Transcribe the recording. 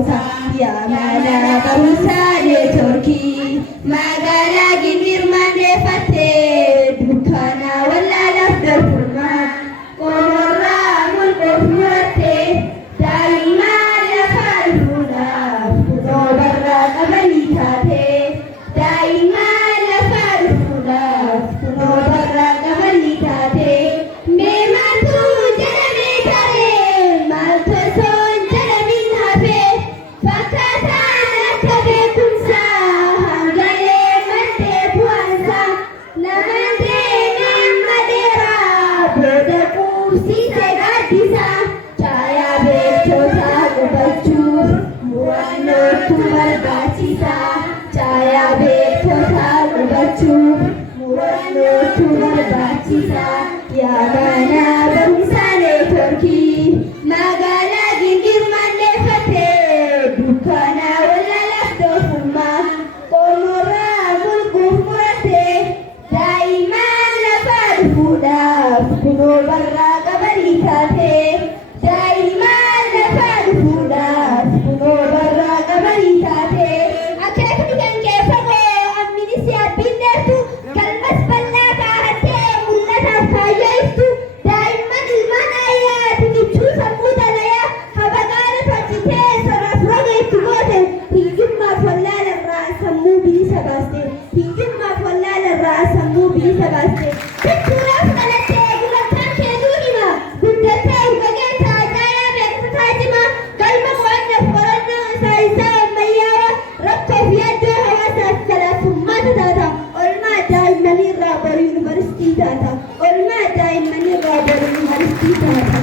beektoota yaa mana barumsaa neetwoorkii magaalaa Gindirmaan deeffattee dukkaana wallaalaaf darfurmaa qomoorraa mul'uuf murattee daa'imman lafaa dhufuudhaaf kunoo barraa qabanii taatee daa'imman lafaa dhufuudhaaf kunoo barraa qabanii taatee mee maaltu jedhamee taree maaltu osoo hin jedhamin hafee fakkaataan akka beekumsaa hangalee maddee bu'aansaa lamaan deemee madeeraa booda quubsiisee gaaddisaa caayaa beektootaa qubachuuf murannootu barbaachisaa caayaa beektootaa qubachuuf murannootu barbaachisaa yaa mana barumsaa neetwoorkii magaalaa Gindirmaan deeffattee dukkaana wallaalaaf doofummaa qomoorraa mulquuf murattee daa'imman lafaa dhufuudhaaf kunoo barraa qabanii taatee daa'imman lafaa dhufuudhaaf kunoo barraa qabanii taatee akeekni kan kee fagoo amminis yaabbiin dheertu galmas bal'aa kaahattee mul'ataaf kaayyeessu daa'imman ilmaan ayyaa tikichuu sammuu dalayaa habaqaana faccitee saraaf roga itti goote hiyyummaaf wallaalarraa sammuu bilisa baaste hiyyummaaf wallaalarraa sammuu bilisa baaste jechuudhaaf dhalattee gulantaan keetuu hima guddattee urgageessa ajaayaa beeksisaa jima galma qo'annaaf qorannoo saayisaa ammayyaawaa rakkoo fi yaaddoo hawaasaaf jalaafummaatu taata oolmaa daa'immanii irraa boru yuunivarsiitii taata oolmaa daa'immanii irraa boru yuunivarsiitii taata.